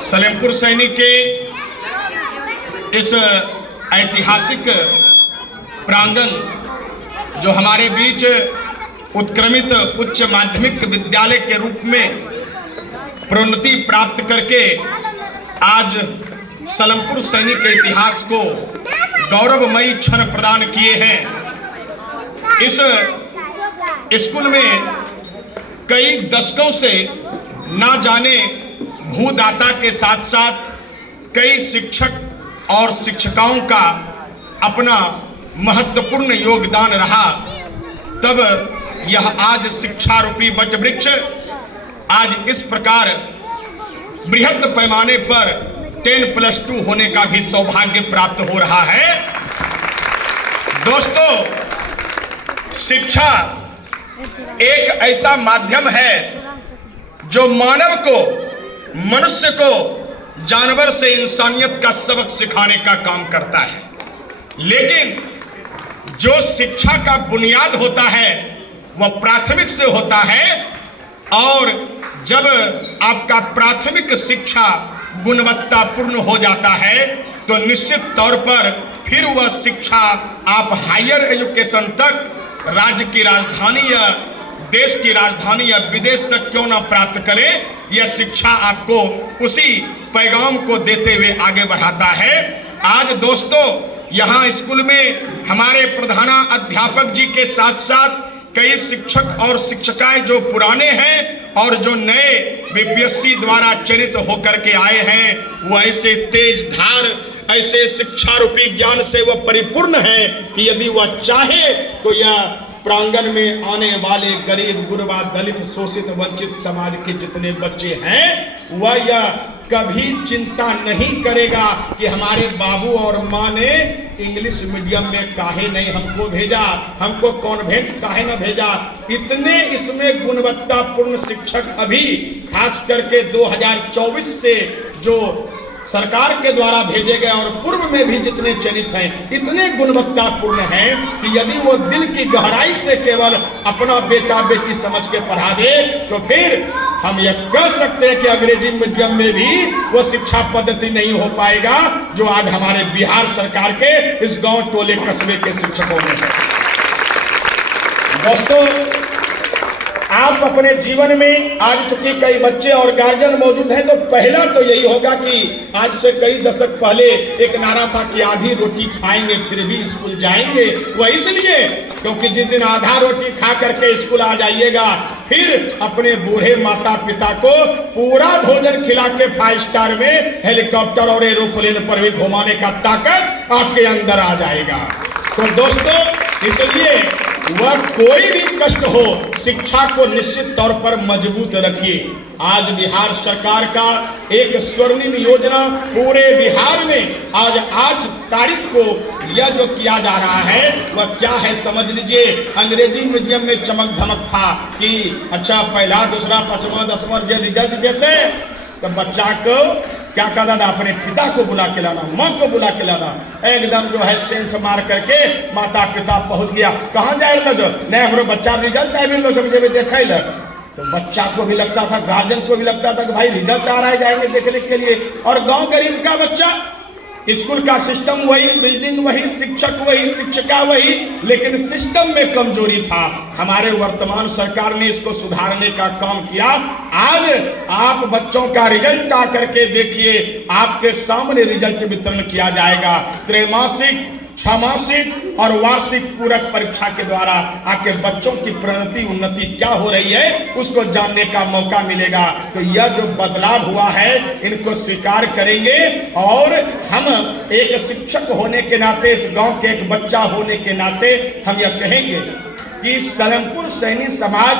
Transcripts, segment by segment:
सलेमपुर सैनिक के इस ऐतिहासिक प्रांगण जो हमारे बीच उत्क्रमित उच्च माध्यमिक विद्यालय के रूप में प्रोन्नति प्राप्त करके आज सलेमपुर सैनिक के इतिहास को गौरवमयी क्षण प्रदान किए हैं। इस स्कूल में कई दशकों से ना जाने भूदाता के साथ साथ कई शिक्षक और शिक्षिकाओं का अपना महत्वपूर्ण योगदान रहा। तब यह आज शिक्षा रूपी वट वृक्ष आज इस प्रकार बृहद पैमाने पर 10+2 होने का भी सौभाग्य प्राप्त हो रहा है। दोस्तों, शिक्षा एक ऐसा माध्यम है जो मानव को, मनुष्य को जानवर से इंसानियत का सबक सिखाने का काम करता है। लेकिन जो शिक्षा का बुनियाद होता है वह प्राथमिक से होता है, और जब आपका प्राथमिक शिक्षा गुणवत्तापूर्ण हो जाता है तो निश्चित तौर पर फिर वह शिक्षा आप हायर एजुकेशन तक राज्य की राजधानी या देश की राजधानी या विदेश तक क्यों ना प्राप्त करें, यह शिक्षा आपको उसी पैगाम को देते हुए आगे बढ़ाता है। आज दोस्तों, यहाँ स्कूल में हमारे प्रधाना अध्यापक जी के साथ साथ कई शिक्षक और शिक्षिकाएं जो पुराने हैं और जो नए बीपीएससी द्वारा चयनित होकर के आए हैं, वो ऐसे तेज धार, ऐसे शिक्षा रूपी ज्ञान से वह परिपूर्ण है कि यदि वह चाहे तो यह प्रांगण में आने वाले गरीब, गुरबा, दलित, शोषित, वंचित समाज के जितने बच्चे हैं वह यह कभी चिंता नहीं करेगा कि हमारे बाबू और माँ ने इंग्लिश मीडियम में काहे नहीं हमको भेजा, हमको कॉन्वेंट काहे ना भेजा। इतने इसमें गुणवत्तापूर्ण शिक्षक अभी खास करके 2024 से जो सरकार के द्वारा भेजे गए और पूर्व में भी जितने चयनित हैं, इतने गुणवत्तापूर्ण हैं कि यदि वो दिल की गहराई से केवल अपना बेटा बेटी समझ के पढ़ा दे तो फिर हम यह कह सकते हैं कि अंग्रेजी मीडियम में भी वो शिक्षा पद्धति नहीं हो पाएगा जो आज हमारे बिहार सरकार के इस गांव टोले कस्बे के शिक्षकों में है। दोस्तों, आप अपने जीवन में आज चूंकि कई बच्चे और गार्जियन मौजूद हैं तो पहला तो यही होगा कि आज से कई दशक पहले एक नारा था कि आधी रोटी खाएंगे फिर भी स्कूल जाएंगे। वह इसलिए क्योंकि जिस दिन आधा रोटी खा करके स्कूल आ जाइएगा फिर अपने बूढ़े माता पिता को पूरा भोजन खिला के 5 स्टार में हेलीकॉप्टर और एरोप्लेन पर भी घुमाने का ताकत आपके अंदर आ जाएगा। तो दोस्तों, इसलिए वह कोई भी कष्ट हो, शिक्षा को निश्चित तौर पर मजबूत रखिए। आज बिहार सरकार का एक स्वर्णिम योजना पूरे बिहार में आज 8 तारीख को यह जो किया जा रहा है वह क्या है समझ लीजिए। अंग्रेजी मीडियम में चमक धमक था कि अच्छा पहला, दूसरा, 5वां, 10वां जो रिजल्ट देते तो बच्चा को क्या कहता था, अपने पिता को बुला के लाना, माँ को बुला के लाना। एकदम जो है सेंट मार करके माता पिता पहुंच गया। कहाँ जाए लो जो नहीं हमारे बच्चा रिजल्ट आए भी लो समझे देखे ल, तो बच्चा को भी लगता था, गार्जियन को भी लगता था कि भाई रिजल्ट आ रहा है, जाएंगे देखने के लिए। और गांव गरीब का बच्चा, स्कूल का सिस्टम वही, बिल्डिंग वही, शिक्षक वही, शिक्षिका वही, लेकिन सिस्टम में कमजोरी था। हमारे वर्तमान सरकार ने इसको सुधारने का काम किया। आज आप बच्चों का रिजल्ट आकर के देखिए, आपके सामने रिजल्ट वितरण किया जाएगा। त्रैमासिक, 6मासिक और वार्षिक पूरक परीक्षा के द्वारा आके बच्चों की प्रोन्नति उन्नति क्या हो रही है उसको जानने का मौका मिलेगा। तो यह जो बदलाव हुआ है इनको स्वीकार करेंगे, और हम एक शिक्षक होने के नाते, इस गांव के एक बच्चा होने के नाते हम यह कहेंगे कि सलेमपुर सैनिक समाज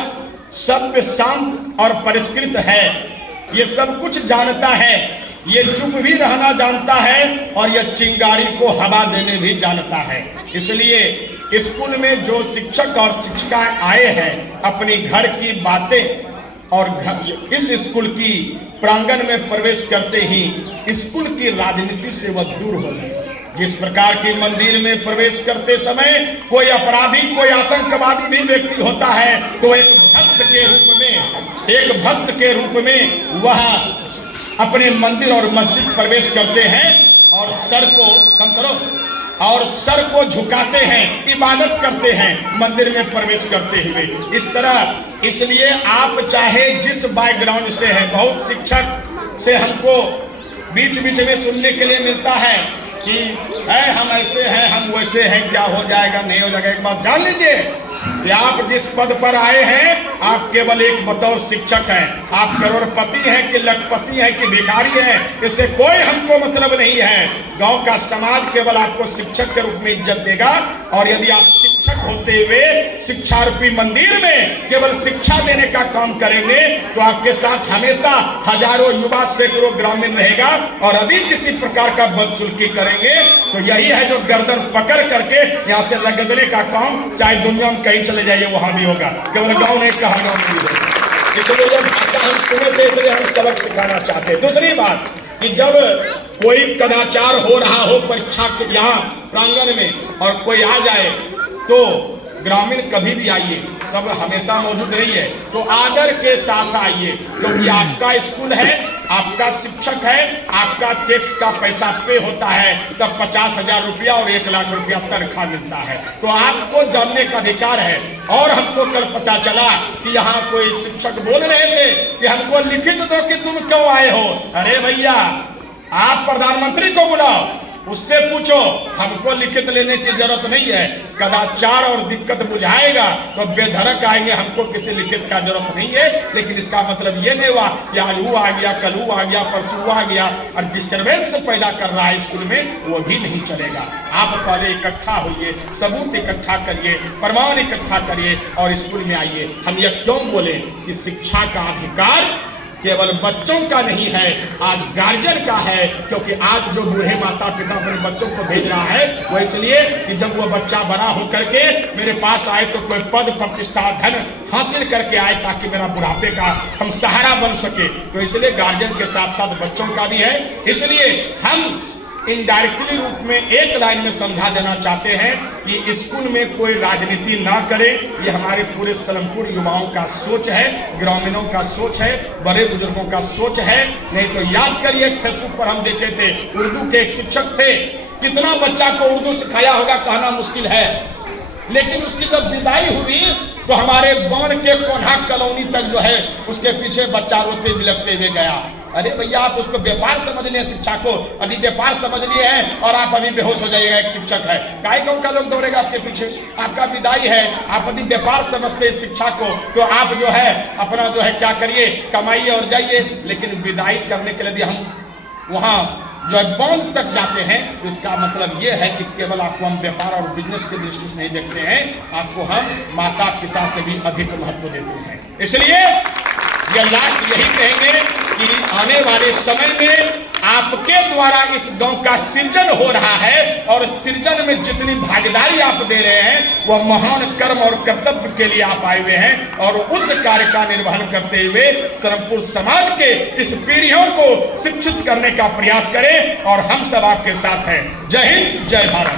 सभ्य, शांत और परिष्कृत है। ये सब कुछ जानता है, ये चुप भी रहना जानता है, और यह चिंगारी को हवा देने भी जानता है। इसलिए स्कूल में जो शिक्षक और शिक्षिकाएं आए हैं अपनी घर की बातें और इस स्कूल की प्रांगण में प्रवेश करते ही स्कूल की राजनीति से वह दूर हो गए। जिस प्रकार की मंदिर में प्रवेश करते समय कोई अपराधी, कोई आतंकवादी भी व्यक्ति होता है तो एक भक्त के रूप में वह अपने मंदिर और मस्जिद प्रवेश करते हैं और सर को कम करो और सर को झुकाते हैं, इबादत करते हैं मंदिर में प्रवेश करते हुए। इस तरह इसलिए आप चाहे जिस बैकग्राउंड से हैं, बहुत शिक्षक से हमको बीच बीच में सुनने के लिए मिलता है कि हम ऐसे हैं, हम वैसे हैं, क्या हो जाएगा नहीं हो जाएगा। एक बात जान लीजिए कि आप जिस पद पर आए हैं, आप केवल एक बतौर शिक्षक हैं। आप करोड़पति हैं कि लखपति हैं कि भिखारी हैं, इससे कोई हमको मतलब नहीं है। गांव का समाज केवल आपको शिक्षक के रूप में इज्जत देगा, और यदि आप शिक्षक होते हुए शिक्षा रूपी मंदिर में केवल शिक्षा देने का काम करेंगे तो आपके साथ हमेशा हजारों युवा, सैकड़ों ग्रामीण रहेगा। और यदि किसी प्रकार का बदसलूकी करेंगे तो यही है जो गर्दन पकड़ करके यहाँ से रगड़ने का काम चाहे दुनिया में कहीं चले जाइए वहां भी होगा, केवल गांव नहीं कहा गांव में भी होगा। इसलिए जब भाषा हम सुने थे, इसलिए हम सबक सिखाना चाहते हैं। दूसरी बात कि जब कोई कदाचार हो रहा हो परीक्षा के यहाँ प्रांगण में और कोई आ जाए तो ग्रामीण कभी भी आइए, सब हमेशा मौजूद रहिए, तो आदर के साथ आइए, क्योंकि आपका स्कूल है, आपका शिक्षक है, आपका टैक्स का पैसा पे होता है, तब 50,000 रुपया और 1 लाख रुपया तनख्वाह मिलता है। तो आपको जानने का अधिकार है। और हमको कल पता चला कि यहाँ कोई शिक्षक बोल रहे थे कि हमको लिखित दो कि तुम क्यों आए हो। अरे भैया, आप प्रधानमंत्री को बुलाओ, उससे पूछो, हमको लिखित लेने की जरूरत नहीं है। कदाचार और दिक्कत बुझाएगा तो बेधड़क आएंगे, हमको किसी लिखित का जरूरत नहीं है। लेकिन इसका मतलब ये नहीं हुआ कि आज वो आ गया, कल वो आ गया, परसों आ गया और डिस्टर्बेंस पैदा कर रहा है स्कूल में, वो भी नहीं चलेगा। आप पहले इकट्ठा होइए, सबूत इकट्ठा करिए, प्रमाण इकट्ठा करिए और स्कूल में आइए। हम ये क्यों बोले कि शिक्षा का अधिकार केवल बच्चों का नहीं है, आज गार्जियन का है। क्योंकि आज जो बूढ़े माता पिता अपने बच्चों को भेज रहा है वो इसलिए कि जब वो बच्चा बड़ा होकर के मेरे पास आए तो कोई पद, प्रतिष्ठा, धन हासिल करके आए, ताकि मेरा बुढ़ापे का हम सहारा बन सके। तो इसलिए गार्जियन के साथ साथ बच्चों का भी है। इसलिए हम इनडायरेक्टली रूप में एक लाइन में समझा देना चाहते हैं कि स्कूल में कोई राजनीति ना करे। ये हमारे पूरे सलमपुर युवाओं का सोच है, ग्रामीणों का सोच है, बड़े बुजुर्गों का सोच है। नहीं तो याद करिए, फेसबुक पर हम देखे थे, उर्दू के एक शिक्षक थे, कितना बच्चा को उर्दू सिखाया होगा कहना मुश्किल है। लेकिन उसकी जब विदाई हुई तो हमारे गांव के कोन्हा कॉलोनी तक जो है उसके पीछे बच्चा रोते बिलखते हुए गया। अरे भैया, आप उसको व्यापार समझ लिए, शिक्षा को अभी व्यापार समझ लिए हैं और आप अभी बेहोश हो जाइएगा। एक शिक्षक है, गाय गाँव का लोग दौड़ेगा आपके पीछे, आपका विदाई है, आप अभी व्यापार समझते हैं शिक्षा को, तो आप जो है अपना जो है क्या करिए, कमाइए और जाइए। लेकिन विदाई करने के लिए हम वहाँ जो है बांध तक जाते हैं, तो इसका मतलब ये है कि केवल आपको हम व्यापार और बिजनेस की दृष्टि से नहीं देखते हैं, आपको हम माता पिता से भी अधिक महत्व देते हैं। इसलिए ये लास्ट यही कहेंगे कि आने वाले समय में आपके द्वारा इस गांव का सृजन हो रहा है, और सृजन में जितनी भागीदारी आप दे रहे हैं वह महान कर्म और कर्तव्य के लिए आप आए हुए हैं। और उस कार्य का निर्वहन करते हुए सलमपुर समाज के इस पीढ़ियों को शिक्षित करने का प्रयास करें, और हम सब आपके साथ हैं। जय हिंद, जय भारत।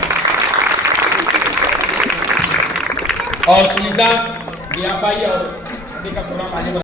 और सुनीता जी आप आइए और का प्रोग्राम आगे